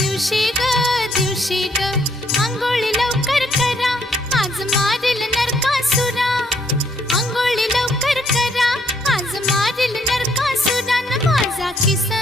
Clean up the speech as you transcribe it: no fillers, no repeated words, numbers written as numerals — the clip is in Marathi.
दिवशी ग आंघोळी लवकर करा, आज मारील नरकासुरा. आंघोळी लवकर करा, आज मारील नरकासुरा. न माझा किसन